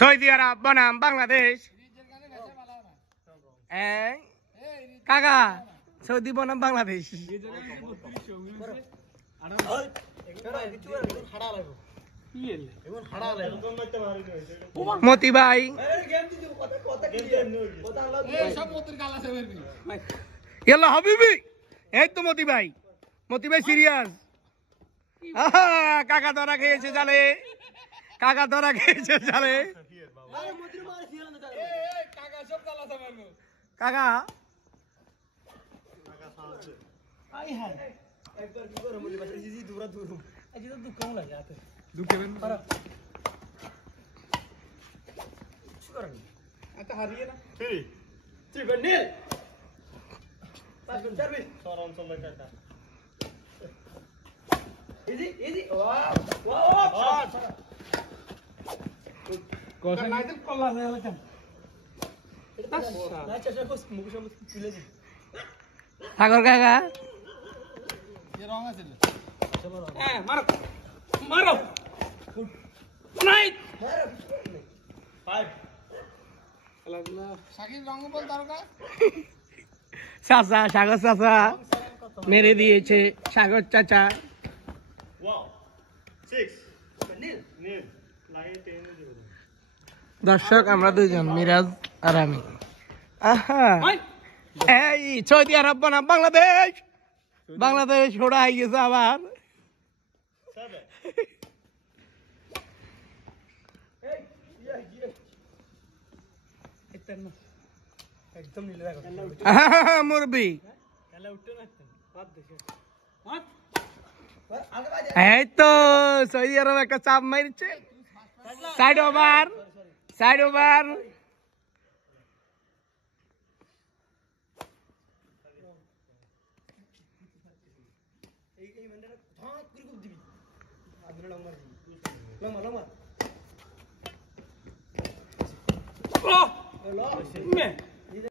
Saudi আরব বনাম বাংলাদেশ। কাকা Saudi বনাম বাংলাদেশ। মতি ভাই এলো হাবিবি, এই তো মতি ভাই সিরিয়াস। কাকা ধরা খেয়েছে জালে, কাকা ধরা খেয়েছে জালে। কাকা সাগর কাকা চাচা, সাগর চাচা মেরে দিয়েছে, সাগর চাচা। দর্শক আমরা দুইজন, মিরাজ আর আমি। এই সৌদি আরব বনাম বাংলাদেশ। বাংলাদেশ ওরা হয়ে গেছে আবার। মুরবি এই তো সৌদি আরব একটা চাপ মারছে। Side over, side over.